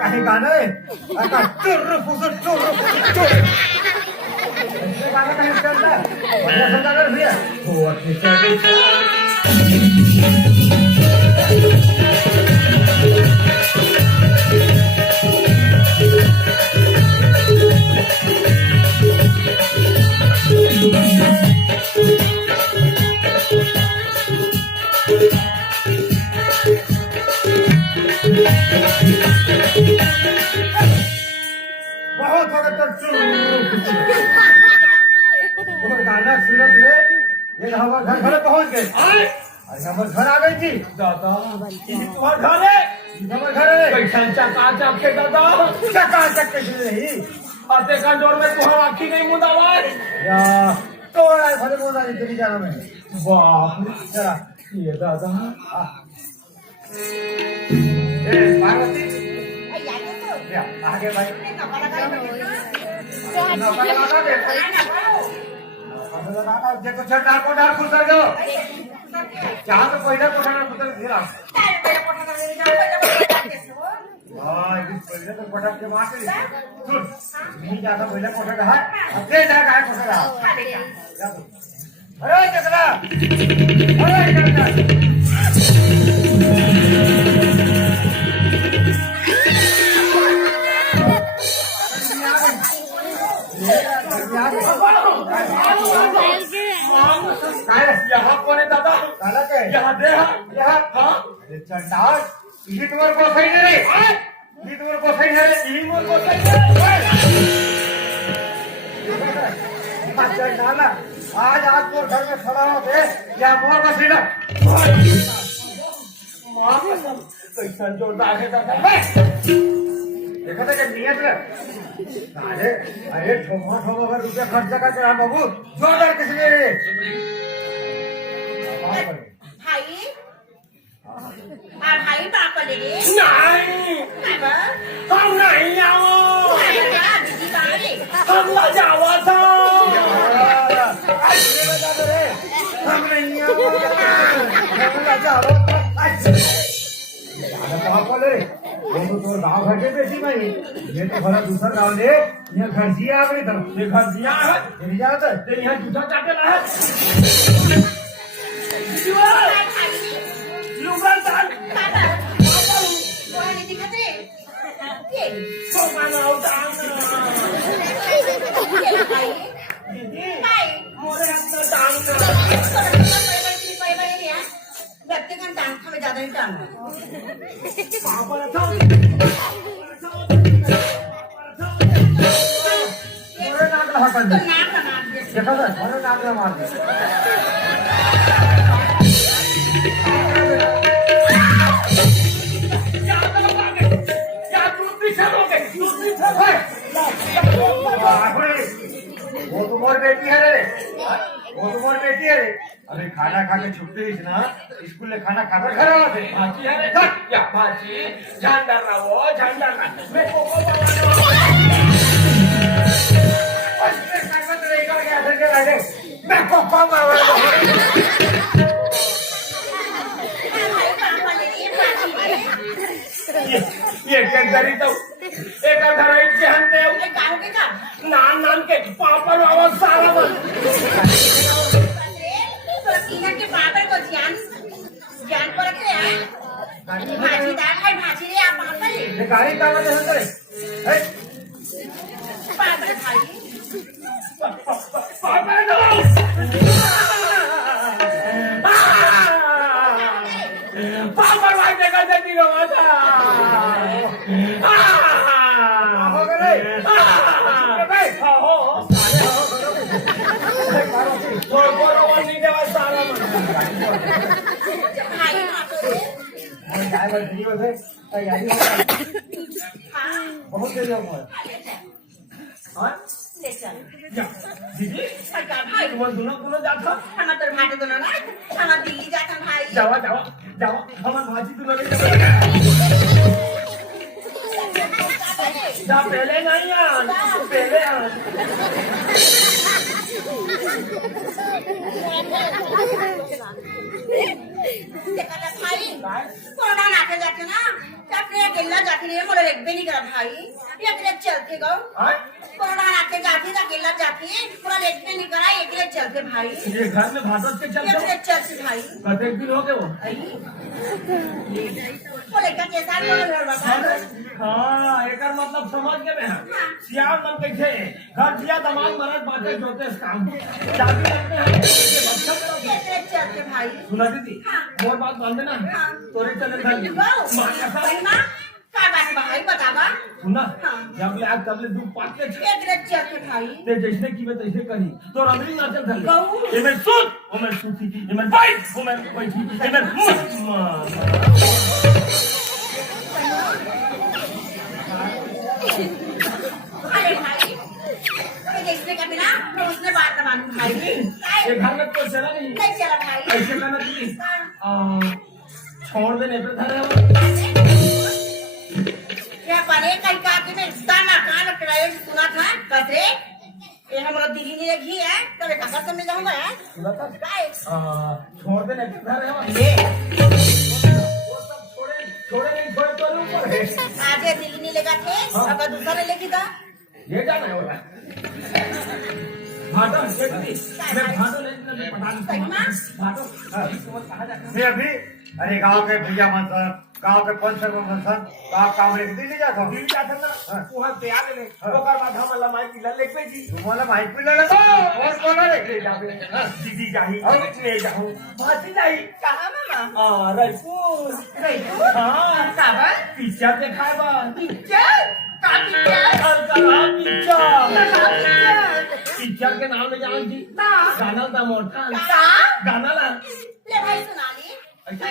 काही गाणं आहे आता चुर्र फुसुर चुर्र चुर्र गाणं काही चालतं संध्याकाळ भैया हो बहुत वक्त गाना सुनत ले ये हमारे घर घर पहुंच गए आज हमारे घर आ गई थी दादा तुम्हारा घर है हमारे घर है पैशांच्या काच आपके दादा चका चक कैसे नहीं आते का जोर में तुम्हारा आखी नहीं मुदावार या तो है भले बोला नहीं तेरी जाना में बाप चला ये दादा ए पार्वती या आगे भाई देखो छे डार को डार खुसर गयो चहा तो पहिला कोठाना खुसर गेला हां इस पहिला तो कोठा के माटे सुन मी जाता पहिला कोठा हा ते जा काय कोठा हा अरे जगला अरे जगला यहाँ कौन है दादा काला काय यहाँ दे यहाँ हाँ चंडाळ ईटवर बसायचे रे ईटवर बसायचे रे ईटवर बसायचे चंडाला आज आज तोर घर में खड़ा होते या मोर बसीना माँ कसम कैसा जोरदार है दादा देखा था क्या नियत है अरे अरे ठोमा ठोमा भर रुपया खर्चा करके रहा बाबू जोरदार किसने रे भाई भाई बापा ले रे नहीं हम नहीं आओ दीदी बारे हम ना जावा था हम नहीं हम ना जाओ पापा ले वो तो गाँव घर के बेटी भाई ये तो भला दूसरा गाँव ले ये घर जिया अपनी तरफ ये घर दिया है ये जाता है ते यहाँ जूता चाटे ना है लुगा ताल बाबा कोण नाही दिखते ये तो माना होता भाई दीदी काय मोरे अपना टांग व्यक्तिगत टांग हमें ज्यादा नहीं टांग पापा था मोरे नाक लगा कर दे नाक नाक देखा था मोरे नाक लगा मार दे वो तो मोर बेटी है रे वो तो मोर बेटी है रे अरे खाना खा के छुट्टी हुई ना स्कूल में खाना खाकर घर आवा थे भाजी है रे या भाजी झंडा ना वो झंडा ना मैं कोको मैं कोको बाबा ये कंदरी तो एक धराई के हंते गाँव के का नान नान के पापड़ आवाज सारा बन तो तीन के पापड़ को ध्यान ध्यान पर के है भाजी दाल है भाजी रे आप पापड़ ले ये गाड़ी का वाले होते हैं पापड़ भाई पापड़ दो पापड़ भाई देखा जल्दी रो माता हो गए तैयारी बहुत देरी हो गई ले चल दीदी सरकार भाई तुम्हारा दोनों जाता हम तो भाटे दोनों ना हम दिल्ली जाता भाई जावा जावा जावा हमार भाजी तू लगे जा पहले नहीं आन पहले आन ते करा भाई काय कोरोना नाके जाते ना त्यापने गेला जाते रे मला लेगबे नहीं करा भाई एकले चलते गो हाँ? कोरोना नाके जाते ना गेला जाते मला लेगबे नहीं करा एकले चलते भाई ये घर में भागवत के चलते एकले चलते भाई कते दिन हो गए वो बोले का कैसा बोल रहा हाँ एक मतलब समझ गए मैं सियार मन कैसे घर दिया दमाग मरद बातें जोते इस काम चाबी रखते हैं बच्चा करो एकले चलते भाई सुना दीदी और बात मान देना तोरे चले घर मां कैसा भाई मां का बात भाई बतावा सुना जब ले आज तब ले दूध पाते थे एकले चलते भाई ते जैसे की मैं तैसे करी तो रंगली नाचल कर गऊ। ये मैं सुन वो मैं सूती ये मैं बाइक वो मैं बैठी ये मैं अरे भाई ये देखने का बिना मैं उसने बात ना मानूं भाई ये घर में तो चला नहीं नहीं चला भाई ऐसे करना चाहिए छोड़ देने पे था रे ये परे कहीं का कि मैं दाना कान कराए सुना था कसरे ये हमारा दीदी ने रखी है तो काका से मिल जाऊंगा है सुना था काय छोड़ देने पे था रे ये वो सब छोड़े नहीं छोड़े तो ऊपर है आज ये दीदी ने लेगा थे अब दूसरा लेगी था ये जाना है वाला भाटो देखती मैं भाटो लेने पता नहीं भाटो कहाँ जाता मैं अभी अरे गांव के भैया मनसन गांव के पंचर मनसन गांव काम लेके दिल्ली जाता हूँ दिल्ली जाता ना वहाँ पे आ गए ओकर बाद हम लमाई पिला लेके भेजी तुम्हाला माहिती पिलं ना और कोणा रे ले जावे दीदी जाही ले जाऊं भाजी जाही कहाँ मामा रायपुर रायपुर हाँ काबा पिक्चर देखाय बा पिक्चर का पिक्चर पिक्चर के नाम में जान जी ना गाना था मोटा का गाना ला ले भाई सुना ली अच्छा